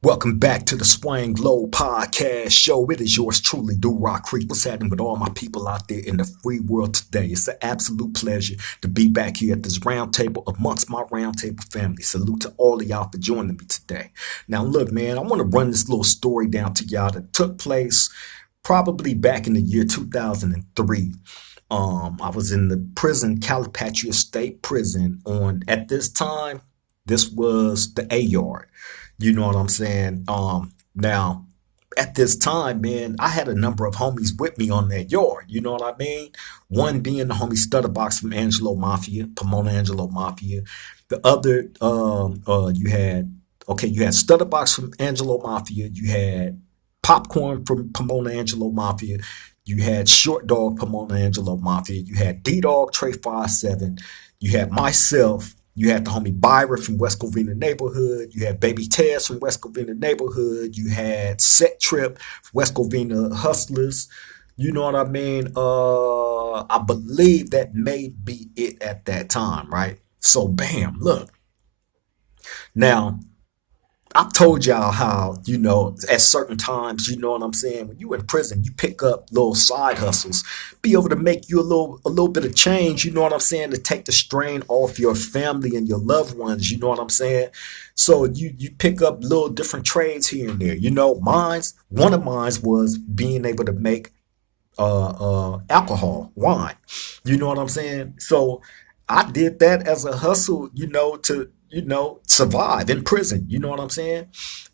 Welcome back to the Swang Low Podcast Show. It is yours truly, Do Rock Creep. What's happening with all my people out there in the free world today? It's an absolute pleasure to be back here at this round table amongst my round table family. Salute to all of y'all for joining me today. Now, look, man, I want to run this little story down to y'all that took place probably back in the year 2003. I was in the prison, Calipatria State Prison. At this time, this was the A yard. You know what I'm saying? Now at this time, man, I had a number of homies with me on that yard. You know what I mean? One being the homie Stutterbox from Angelo Mafia, Pomona Angelo Mafia. The other, you had Stutterbox from Angelo Mafia. You had Popcorn from Pomona Angelo Mafia. You had Short Dog Pomona Angelo Mafia. You had D Dog Trey 57. You had myself. You had the homie Byron from West Covina neighborhood. You had Baby Tez from West Covina neighborhood. You had Set Trip from West Covina Hustlers. You know what I mean? I believe that may be it at that time, right? So bam, look. Now, I told y'all how, at certain times, you know what I'm saying, when you in prison, you pick up little side hustles, be able to make you a little bit of change, you know what I'm saying, to take the strain off your family and your loved ones, you know what I'm saying? So you pick up little different trades here and there. One of mine's was being able to make alcohol, wine. You know what I'm saying? So I did that as a hustle, to survive in prison. You know what I'm saying?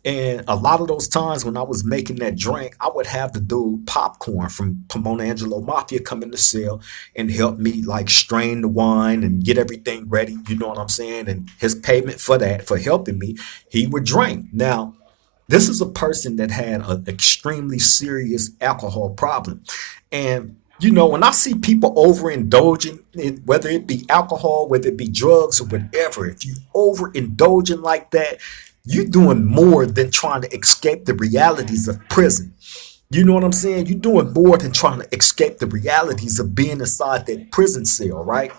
And a lot of those times when I was making that drink, I would have the dude Popcorn from Pomona Angelo Mafia come in the cell and help me like strain the wine and get everything ready. You know what I'm saying? And his payment for that, for helping me, he would drink. Now, this is a person that had an extremely serious alcohol problem. And when I see people overindulging in whether it be alcohol, whether it be drugs or whatever, if you overindulging like that, you're doing more than trying to escape the realities of prison. You know what I'm saying? You're doing more than trying to escape the realities of being inside that prison cell, right?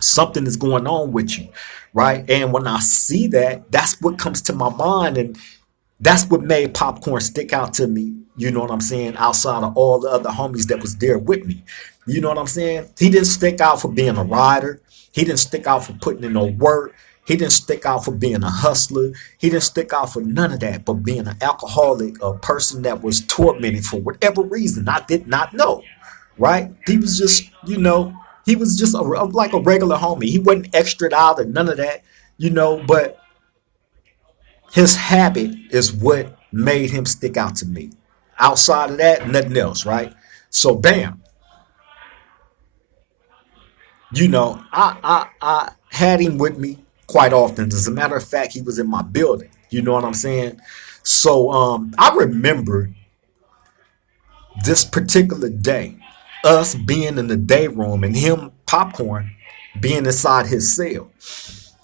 Something is going on with you, right? And when I see that, that's what comes to my mind. And that's what made Popcorn stick out to me, you know what I'm saying, outside of all the other homies that was there with me. You know what I'm saying? He didn't stick out for being a rider. He didn't stick out for putting in no work. He didn't stick out for being a hustler. He didn't stick out for none of that, but being an alcoholic, a person that was tormented for whatever reason I did not know, right? He was just like a regular homie. He wasn't extra out or none of that, but his habit is what made him stick out to me. Outside of that, nothing else, right? So bam, I had him with me quite often. As a matter of fact, he was in my building. You know what I'm saying? So I remember this particular day, us being in the day room and him Popcorn being inside his cell.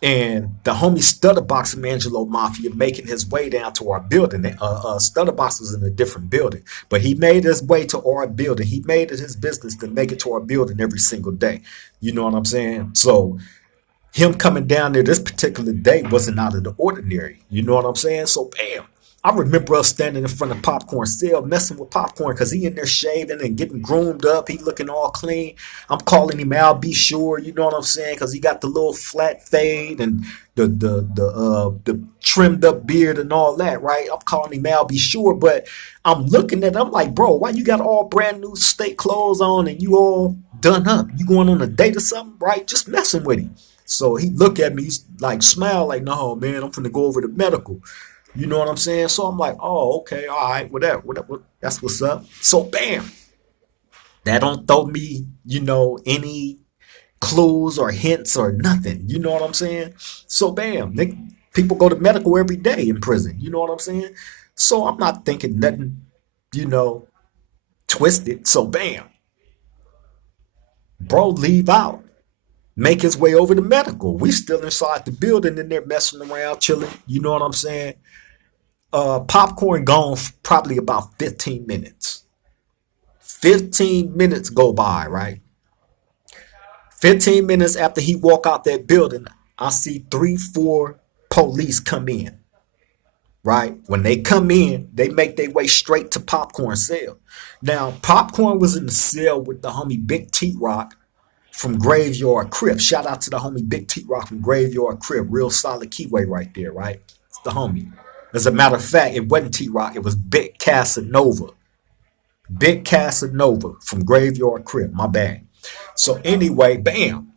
And the homie Stutterbox from Angelo Mafia making his way down to our building. Stutterbox was in a different building, but he made his way to our building. He made it his business to make it to our building every single day. You know what I'm saying? So him coming down there this particular day wasn't out of the ordinary. You know what I'm saying? So bam. I remember us standing in front of Popcorn cell, messing with Popcorn because he in there shaving and getting groomed up. He looking all clean. I'm calling him Al B. Sure, you know what I'm saying? Because he got the little flat fade and the trimmed up beard and all that, right? I'm calling him Al B. Sure, but I'm looking at him, I'm like, bro, why you got all brand new state clothes on and you all done up? You going on a date or something, right? Just messing with him. So he look at me, he's like smile like, no, man, I'm finna go over to medical. You know what I'm saying? So I'm like, oh, okay, all right, whatever, that's what's up. So bam, that don't throw me, any clues or hints or nothing. You know what I'm saying? So bam, people go to medical every day in prison. You know what I'm saying? So I'm not thinking nothing, you know, twisted. So bam, bro, leave out. Make his way over to medical. We still inside the building and they're messing around, chilling. You know what I'm saying? Popcorn gone probably about 15 minutes. 15 minutes go by, right? 15 minutes after he walk out that building, I see three, four police come in. right? When they come in, they make their way straight to Popcorn cell. Now, Popcorn was in the cell with the homie Big T Rock from Graveyard Crip. Shout out to the homie Big T Rock from Graveyard Crip. Real solid keyway right there, right? It's the homie. As a matter of fact, it wasn't T Rock, it was Big Casanova. Big Casanova from Graveyard Crip. My bad. So anyway, bam.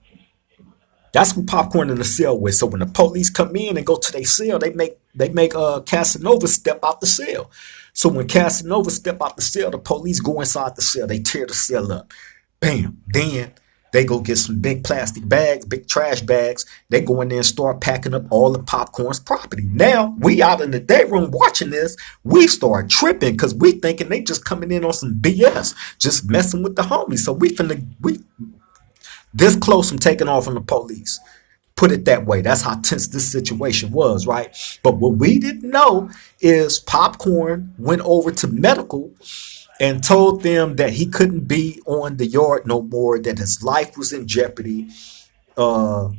That's who Popcorn in the cell with. So when the police come in and go to their cell, they make Casanova step out the cell. So when Casanova step out the cell, the police go inside the cell. They tear the cell up. Bam. Then they go get some big plastic bags, big trash bags. They go in there and start packing up all the Popcorn's property. Now we out in the day room watching this. We start tripping because we thinking they just coming in on some BS, just messing with the homies. So we this close from taking off from the police. Put it that way. That's how tense this situation was, right? But what we didn't know is Popcorn went over to medical and told them that he couldn't be on the yard no more, that his life was in jeopardy. Uh,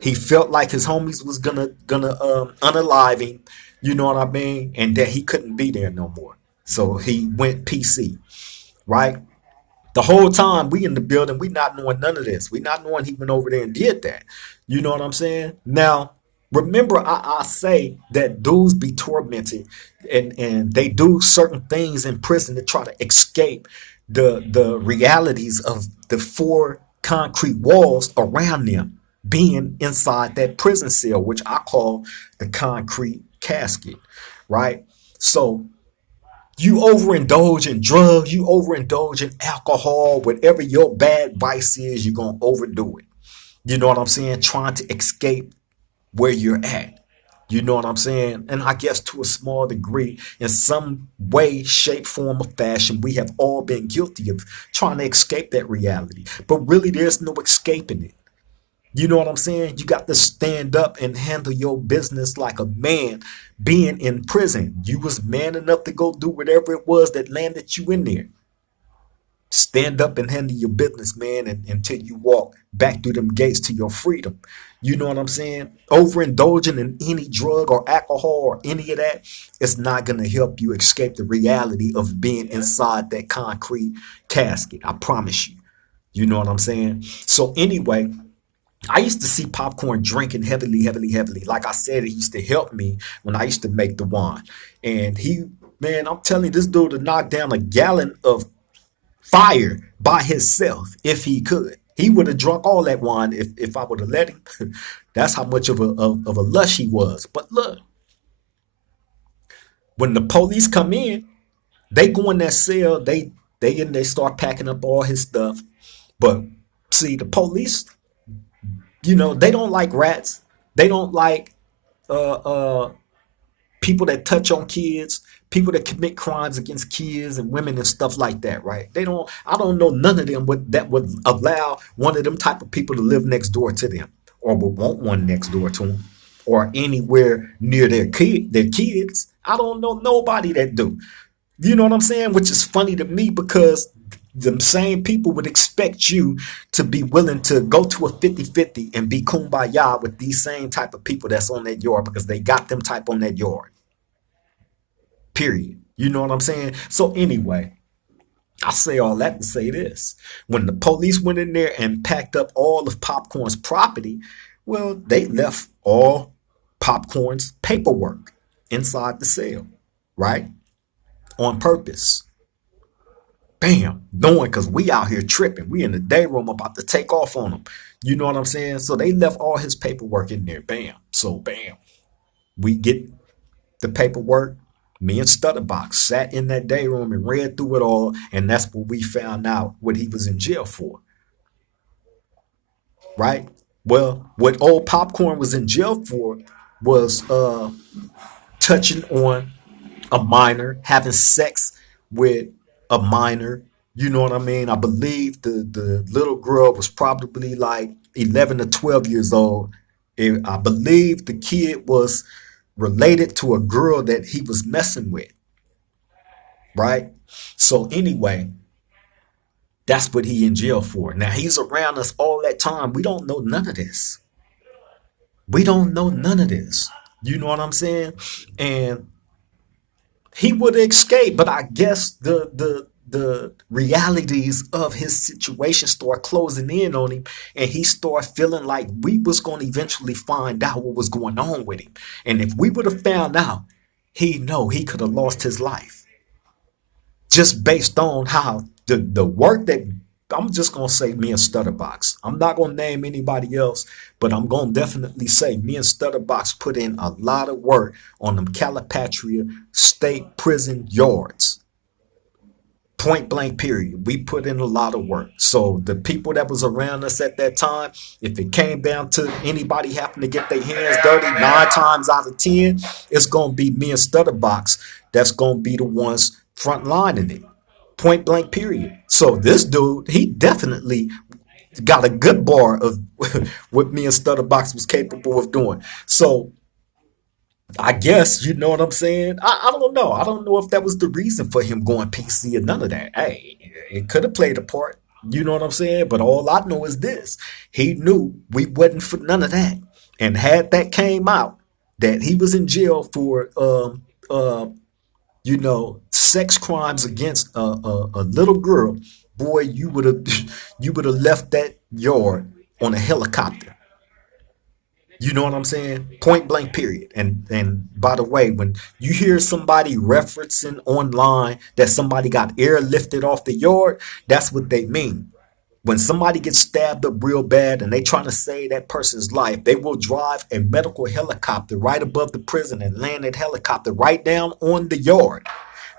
he felt like his homies was gonna unalive him, you know what I mean, and that he couldn't be there no more. So he went PC, right? The whole time we in the building, we not knowing none of this. We not knowing he went over there and did that. You know what I'm saying? Now, remember, I say that dudes be tormented and they do certain things in prison to try to escape the realities of the four concrete walls around them being inside that prison cell, which I call the concrete casket, right? So you overindulge in drugs, you overindulge in alcohol, whatever your bad vice is, you're going to overdo it. You know what I'm saying? Trying to escape where you're at. You know what I'm saying? And I guess to a small degree, in some way, shape, form, or fashion, we have all been guilty of trying to escape that reality. But really, there's no escaping it. You know what I'm saying? You got to stand up and handle your business like a man being in prison. You was man enough to go do whatever it was that landed you in there. Stand up and handle your business, man, until you walk back through them gates to your freedom. You know what I'm saying? Overindulging in any drug or alcohol or any of that, it's not going to help you escape the reality of being inside that concrete casket. I promise you. You know what I'm saying? So anyway, I used to see Popcorn drinking heavily, heavily, heavily. Like I said, it used to help me when I used to make the wine. And man, I'm telling you, this dude would knock down a gallon of fire by himself if he could. He would have drunk all that wine if I would have let him. That's how much of a lush he was. But look, when the police come in, they go in that cell, they start packing up all his stuff. But see, the police, they don't like rats. They don't like uh, uh, people that touch on kids, people that commit crimes against kids and women and stuff like that, right? I don't know none of them that would allow one of them type of people to live next door to them or would want one next door to them or anywhere near their kids. I don't know nobody that do. You know what I'm saying? Which is funny to me because the same people would expect you to be willing to go to a 50-50 and be kumbaya with these same type of people that's on that yard because they got them type on that yard. Period. You know what I'm saying? So anyway, I say all that to say this. When the police went in there and packed up all of Popcorn's property, well, they left all Popcorn's paperwork inside the cell, right? On purpose. Bam, knowing because we out here tripping. We in the day room about to take off on them. You know what I'm saying? So they left all his paperwork in there. Bam. So bam. We get the paperwork. Me and Stutterbox sat in that day room and read through it all. And that's what we found out what he was in jail for. Right? Well, what old Popcorn was in jail for was touching on a minor, having sex with a minor. You know what I mean? I believe the little girl was probably like 11 to 12 years old. I believe the kid was related to a girl that he was messing with. Right? So anyway, that's what he in jail for. Now he's around us all that time. We don't know none of this. We don't know none of this. You know what I'm saying? And he would have escaped. But I guess the realities of his situation start closing in on him, and he started feeling like we was going to eventually find out what was going on with him. And if we would have found out, he know he could have lost his life just based on how the work that I'm just gonna say me and Stutterbox. I'm not gonna name anybody else, but I'm gonna definitely say me and Stutterbox put in a lot of work on them Calipatria state prison yards. Point blank period. We put in a lot of work. So the people that was around us at that time, if it came down to anybody having to get their hands dirty 9 times out of 10, it's gonna be me and Stutterbox that's gonna be the ones frontlining it. Point blank period. So this dude, he definitely got a good bar of what me and Stutterbox was capable of doing. So I guess you know what I'm saying. I don't know. I don't know if that was the reason for him going PC or none of that. Hey, it could have played a part. You know what I'm saying. But all I know is this: he knew we wasn't for none of that. And had that came out that he was in jail for sex crimes against a little girl, boy, you would have you would have left that yard on a helicopter. You know what I'm saying? Point blank period. And by the way, when you hear somebody referencing online that somebody got airlifted off the yard, that's what they mean. When somebody gets stabbed up real bad and they trying to save that person's life, they will drive a medical helicopter right above the prison and land that helicopter right down on the yard.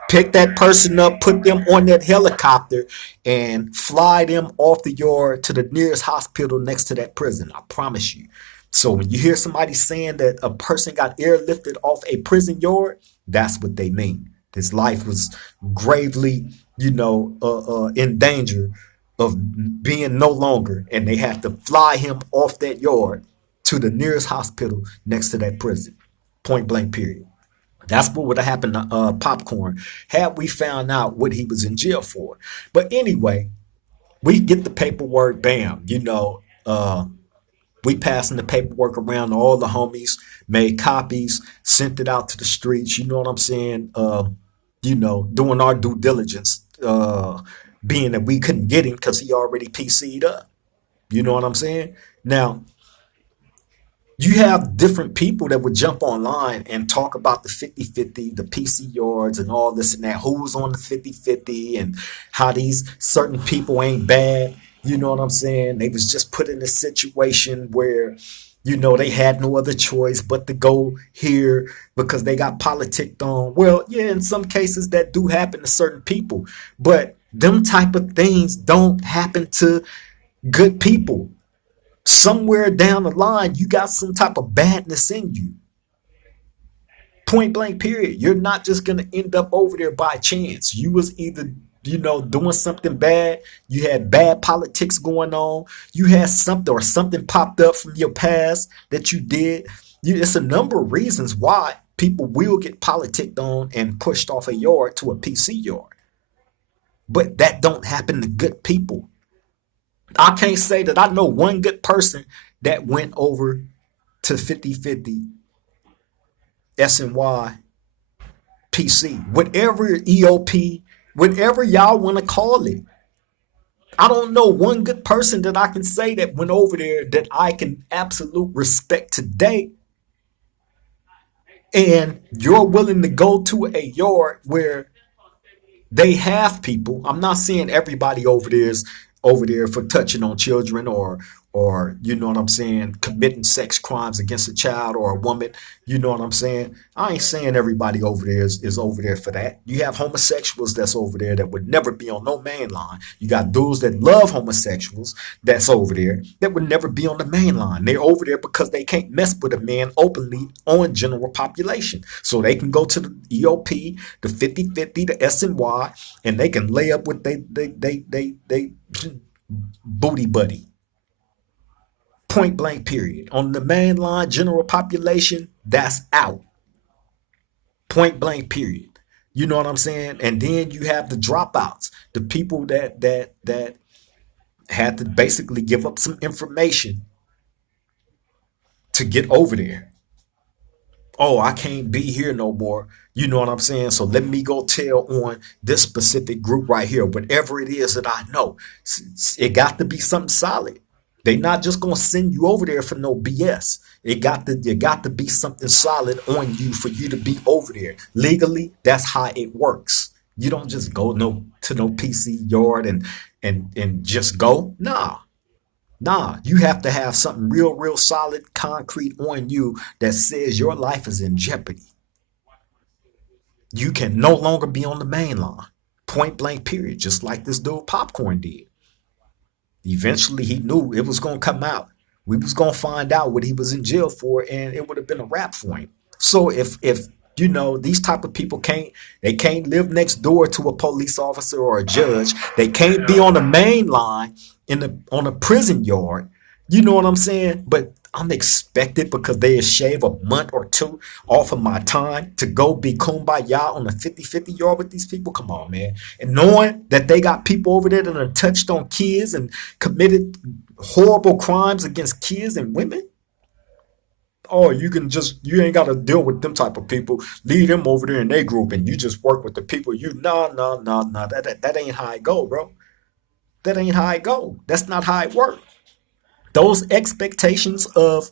Pick that person up, put them on that helicopter, and fly them off the yard to the nearest hospital next to that prison. I promise you. So when you hear somebody saying that a person got airlifted off a prison yard, that's what they mean. His life was gravely, in danger of being no longer, and they had to fly him off that yard to the nearest hospital next to that prison. Point blank, period. That's what would have happened to Popcorn had we found out what he was in jail for. But anyway, we get the paperwork, bam, we passing the paperwork around to all the homies, made copies, sent it out to the streets, you know what I'm saying? Doing our due diligence, being that we couldn't get him because he already PC'd up. You know what I'm saying? Now, you have different people that would jump online and talk about the 50-50, the PC yards, and all this and that, who's on the 50-50, and how these certain people ain't bad. You know what I'm saying? They was just put in a situation where, they had no other choice but to go here because they got politicked on. Well, yeah, in some cases that do happen to certain people, but them type of things don't happen to good people. Somewhere down the line, you got some type of badness in you. Point blank, period. You're not just going to end up over there by chance. You was either, doing something bad. You had bad politics going on. You had something or something popped up from your past that you did. It's a number of reasons why people will get politicked on and pushed off a yard to a PC yard. But that don't happen to good people. I can't say that I know one good person that went over to 50-50 SNY PC, whatever EOP, whatever y'all want to call it. I don't know one good person that I can say that went over there that I can absolute respect today. And you're willing to go to a yard where they have people. I'm not saying everybody over there is over there for touching on children or you know what I'm saying, committing sex crimes against a child or a woman. You know what I'm saying? I ain't saying everybody over there is over there for that. You have homosexuals that's over there that would never be on no main line. You got dudes that love homosexuals that's over there that would never be on the main line. They're over there because they can't mess with a man openly on general population. So they can go to the EOP, the 50-50, the SNY, and they can lay up with they booty buddy. Point blank, period. On the main line, general population, that's out. Point blank, period. You know what I'm saying? And then you have the dropouts, the people that had to basically give up some information to get over there. Oh, I can't be here no more. You know what I'm saying? So let me go tell on this specific group right here, whatever it is that I know. It got to be something solid. They not just gonna send you over there for no BS. It got to be something solid on you for you to be over there. Legally, that's how it works. You don't just go to no PC yard and just go. Nah. You have to have something real solid, concrete on you that says your life is in jeopardy. You can no longer be on the main line. Point blank, period. Just like this dude Popcorn did. Eventually, he knew it was going to come out. We was going to find out what he was in jail for, and it would have been a wrap for him. So if you know these type of people can't live next door to a police officer or a judge. They can't be on the main line on a prison yard. You know what I'm saying? But I'm expected because they shave a month or two off of my time to go be kumbaya on a 50-50 yard with these people. Come on, man. And knowing that they got people over there that have touched on kids and committed horrible crimes against kids and women. Oh, you ain't got to deal with them type of people. Leave them over there in their group and you just work with the people no. That ain't how it go, bro. That ain't how it go. That's not how it works. Those expectations of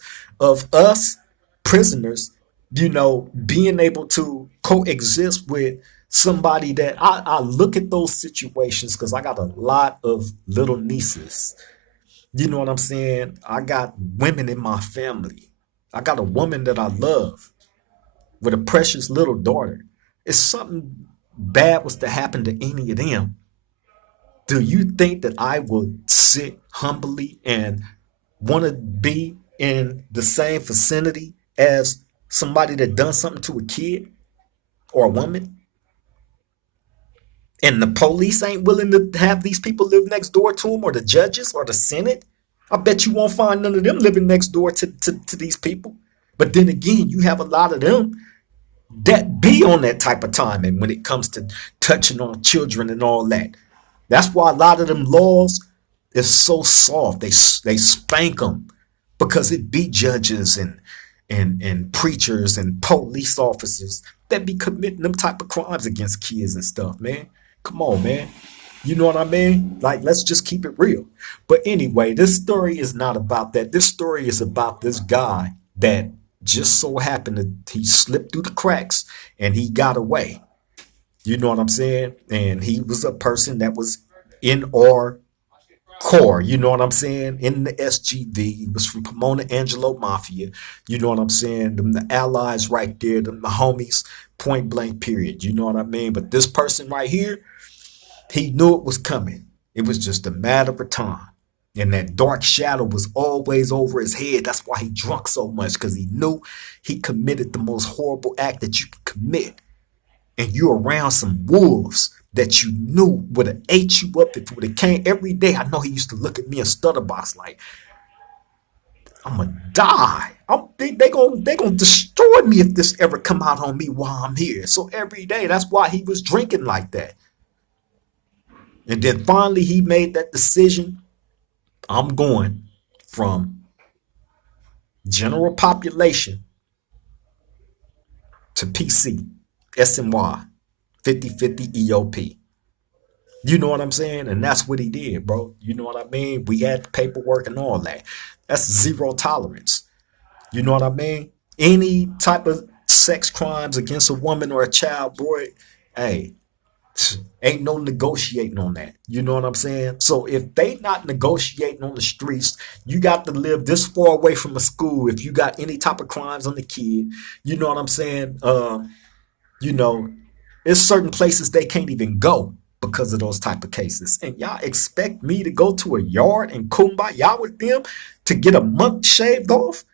us prisoners, being able to coexist with somebody that I look at those situations because I got a lot of little nieces. You know what I'm saying? I got women in my family. I got a woman that I love with a precious little daughter. If something bad was to happen to any of them, do you think that I would sit humbly and want to be in the same vicinity as somebody that done something to a kid or a woman? And the police ain't willing to have these people live next door to them, or the judges or the Senate? I bet you won't find none of them living next door to these people. But then again, you have a lot of them that be on that type of time. And when it comes to touching on children and all that, that's why a lot of them laws is so soft. They spank them because it be judges and preachers and police officers that be committing them type of crimes against kids and stuff, man. Come on, man. You know what I mean? Like, let's just keep it real. But anyway, this story is not about that. This story is about this guy that just so happened that he slipped through the cracks and he got away. You know what I'm saying? And he was a person that was in our core, you know what I'm saying? In the SGV. He was from Pomona, ANGELO Mafia. You know what I'm saying? Them the allies right there, them the homies, point blank, period. You know what I mean? But this person right here, he knew it was coming. It was just a matter of time. And that dark shadow was always over his head. That's why he drunk so much, because he knew he committed the most horrible act that you could commit. And you're around some wolves that you knew would have ate you up if it would have came every day. I know he used to look at me and stutter box like, I'm gonna die. They gonna destroy me if this ever come out on me while I'm here. So every day, that's why he was drinking like that. And then finally he made that decision. I'm going from general population to PC, SNY, 50-50 EOP. You know what I'm saying? And that's what he did, bro. You know what I mean? We had the paperwork and all that. That's zero tolerance. You know what I mean? Any type of sex crimes against a woman or a child, boy, hey, ain't no negotiating on that. You know what I'm saying? So if they not negotiating on the streets, you got to live this far away from a school if you got any type of crimes on the kid. You know what I'm saying? You know, there's certain places they can't even go because of those type of cases. And y'all expect me to go to a yard and kumbaya with them to get a month shaved off?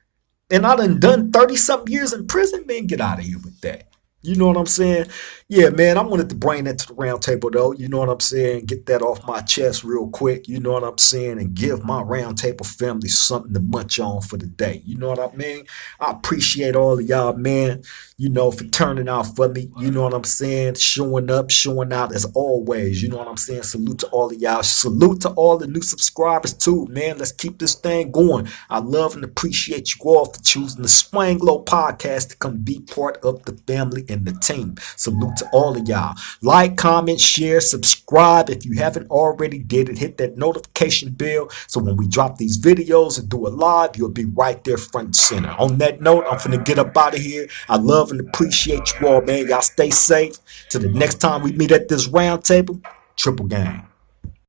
And I done 30-something years in prison? Man, get out of here with that. You know what I'm saying? Yeah, man, I wanted to bring that to the round table, though. You know what I'm saying? Get that off my chest real quick. You know what I'm saying? And give my round table family something to munch on for the day. You know what I mean? I appreciate all of y'all, man, you know, for turning out for me. You know what I'm saying? Showing up, showing out as always. You know what I'm saying? Salute to all of y'all. Salute to all the new subscribers, too, man. Let's keep this thing going. I love and appreciate you all for choosing the Swang Low podcast to come be part of the family. And and the team. Salute to all of y'all. Like, comment, share, subscribe. If you haven't already did it, hit that notification bell so when we drop these videos and do it live, you'll be right there front and center. On that note, I'm finna get up out of here. I love and appreciate you all, man. Y'all stay safe. Till the next time we meet at this round table, triple game.